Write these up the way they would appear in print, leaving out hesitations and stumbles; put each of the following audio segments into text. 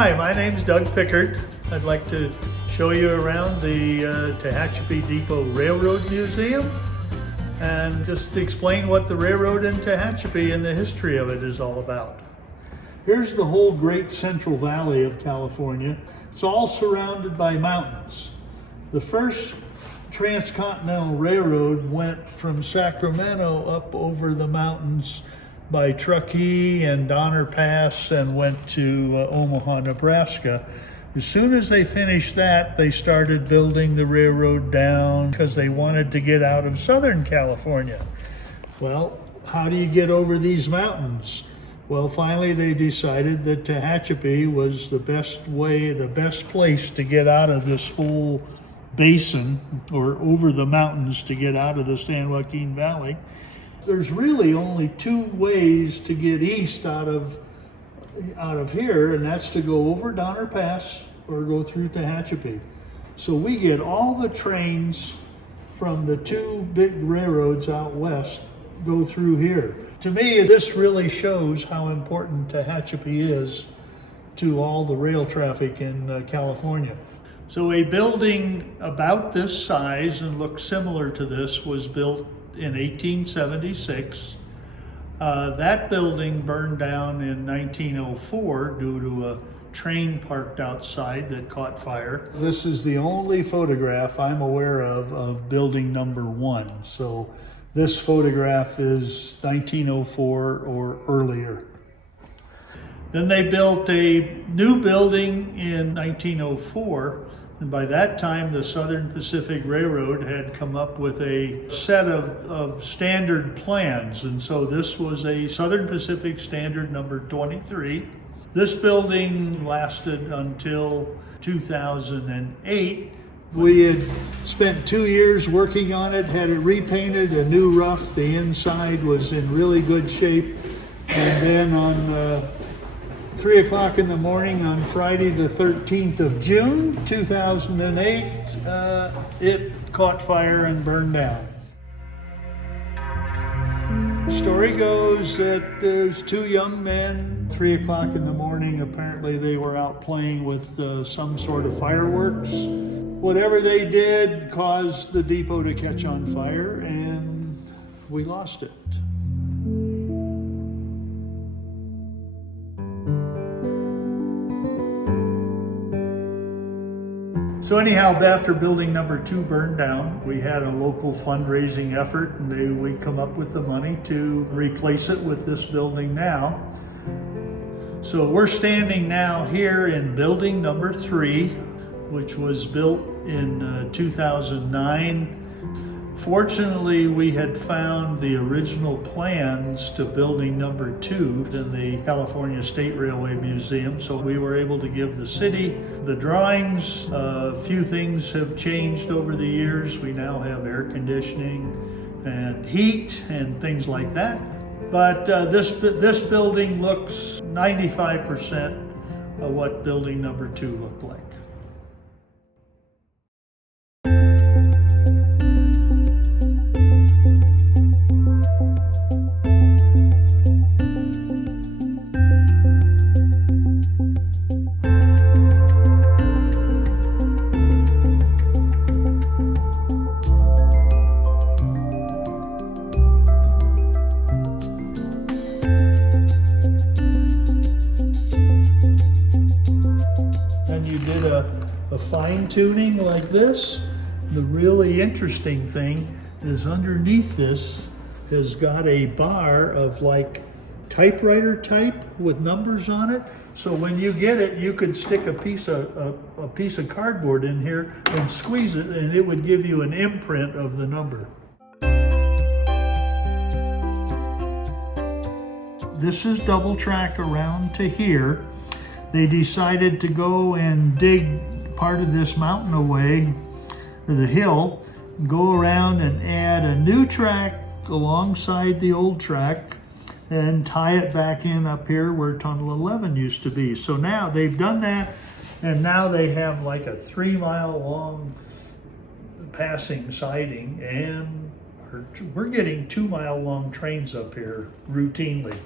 Hi, my name's Doug Pickard. I'd like to show you around the Tehachapi Depot Railroad Museum and just explain what the railroad in Tehachapi and the history of it is all about. Here's the whole great Central Valley of California. It's all surrounded by mountains. The first transcontinental railroad went from Sacramento up over the mountains by Truckee and Donner Pass and went to Omaha, Nebraska. As soon as they finished that, they started building the railroad down because they wanted to get out of Southern California. Well, how do you get over these mountains? Well, finally they decided that Tehachapi was the best way, the best place to get out of this whole basin or over the mountains to get out of the San Joaquin Valley. There's really only two ways to get east out of here, and that's to go over Donner Pass or go through Tehachapi. So we get all the trains from the two big railroads out west go through here. To me, this really shows how important Tehachapi is to all the rail traffic in California. So a building about this size and looks similar to this was built in 1876. That building burned down in 1904 due to a train parked outside that caught fire. This is the only photograph I'm aware of building number one. So this photograph is 1904 or earlier. Then they built a new building in 1904. And by that time, the Southern Pacific Railroad had come up with a set of standard plans. And so this was a Southern Pacific Standard number 23. This building lasted until 2008. We had spent 2 years working on it, had it repainted, a new roof. The inside was in really good shape. And then on 3 o'clock in the morning on Friday the 13th of June 2008, it caught fire and burned down. The story goes that there's two young men, 3 o'clock in the morning, apparently they were out playing with some sort of fireworks. Whatever they did caused the depot to catch on fire and we lost it. So anyhow, after building number 2 burned down, we had a local fundraising effort and we come up with the money to replace it with this building now. So we're standing now here in building number 3, which was built in 2009. Fortunately, we had found the original plans to building number 2 in the California State Railway Museum, so we were able to give the city the drawings. A few things have changed over the years. We now have air conditioning and heat and things like that. But this building looks 95% of what building number 2 looked like. A fine tuning like this. The really interesting thing is underneath this has got a bar of like typewriter type with numbers on it. So when you get it, you could stick a piece of cardboard in here and squeeze it, and it would give you an imprint of the number. This is double track around to here. They decided to go and dig part of this mountain away, the hill, go around and add a new track alongside the old track and tie it back in up here where Tunnel 11 used to be. So now they've done that, and now they have like a 3-mile long passing siding, and we're getting 2-mile long trains up here routinely.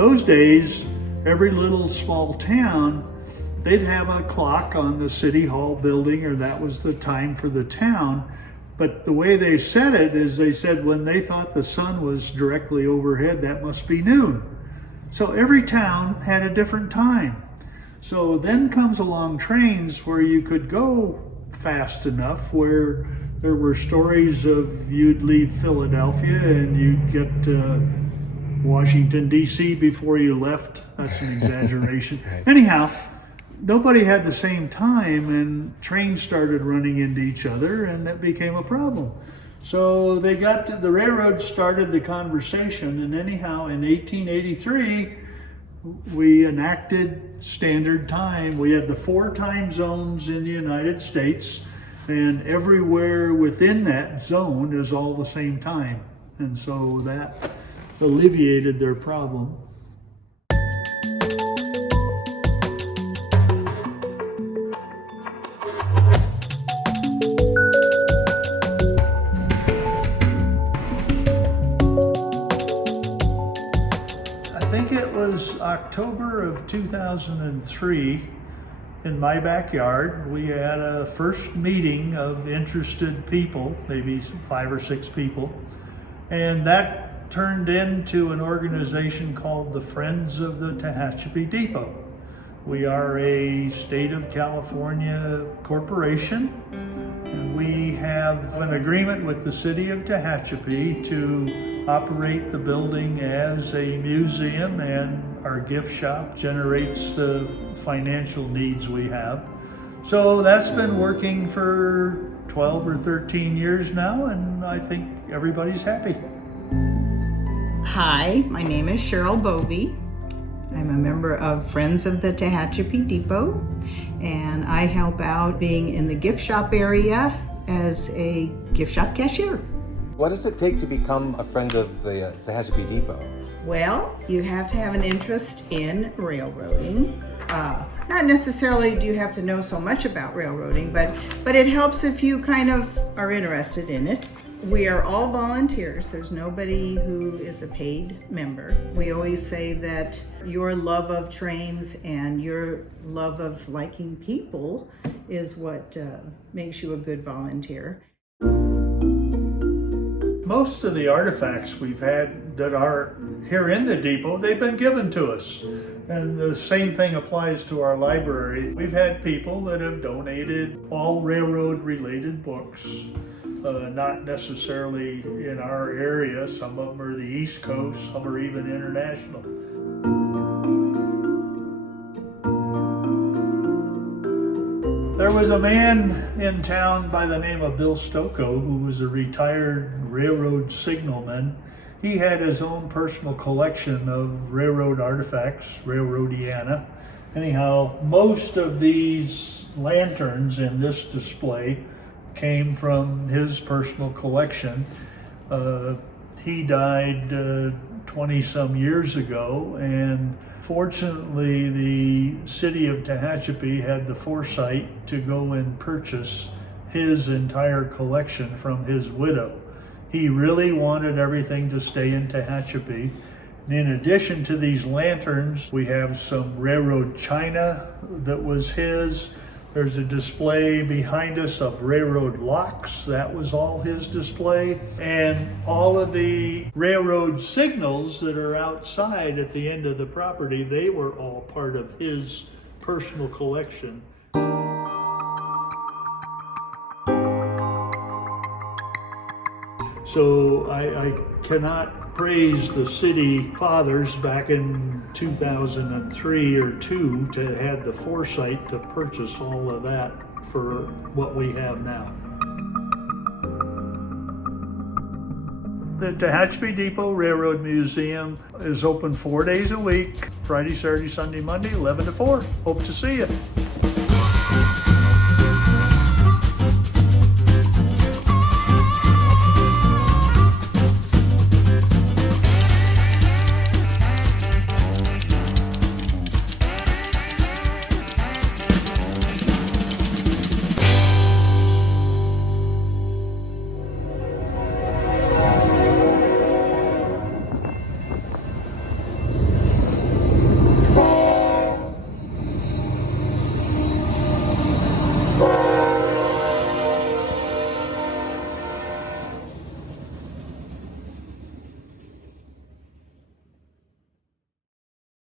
those days, every little small town, they'd have a clock on the city hall building, or that was the time for the town. But the way they said it is they said when they thought the sun was directly overhead, that must be noon. So every town had a different time. So then comes along trains where you could go fast enough, where there were stories of you'd leave Philadelphia and you'd get to Washington, D.C. before you left. That's an exaggeration. Right. Anyhow, nobody had the same time, and trains started running into each other, and that became a problem. So the railroad started the conversation, and anyhow, in 1883, we enacted standard time. We had the 4 time zones in the United States, and everywhere within that zone is all the same time. And so that alleviated their problem. October of 2003, in my backyard, we had a first meeting of interested people, maybe 5 or 6 people, and that turned into an organization called the Friends of the Tehachapi Depot. We are a state of California corporation, and we have an agreement with the city of Tehachapi to operate the building as a museum, and our gift shop generates the financial needs we have. So that's been working for 12 or 13 years now, and I think everybody's happy. Hi, my name is Cheryl Bovey. I'm a member of Friends of the Tehachapi Depot, and I help out being in the gift shop area as a gift shop cashier. What does it take to become a friend of the Tehachapi Depot? Well, you have to have an interest in railroading. Not necessarily do you have to know so much about railroading, but it helps if you kind of are interested in it. We are all volunteers. There's nobody who is a paid member. We always say that your love of trains and your love of liking people is what makes you a good volunteer. Most of the artifacts we've had that are here in the depot, they've been given to us. And the same thing applies to our library. We've had people that have donated all railroad related books, not necessarily in our area. Some of them are the East Coast, some are even international. There was a man in town by the name of Bill Stocco, who was a retired railroad signalman. He had his own personal collection of railroad artifacts, railroadiana. Anyhow, most of these lanterns in this display came from his personal collection. He died 20-some years ago, and fortunately the city of Tehachapi had the foresight to go and purchase his entire collection from his widow. He really wanted everything to stay in Tehachapi. And in addition to these lanterns, we have some railroad china that was his. There's a display behind us of railroad locks. That was all his display. And all of the railroad signals that are outside at the end of the property, they were all part of his personal collection. So I cannot praise the city fathers back in 2003 or 2 to have the foresight to purchase all of that for what we have now. The Tehachapi Depot Railroad Museum is open 4 days a week, Friday, Saturday, Sunday, Monday, 11 to 4. Hope to see you.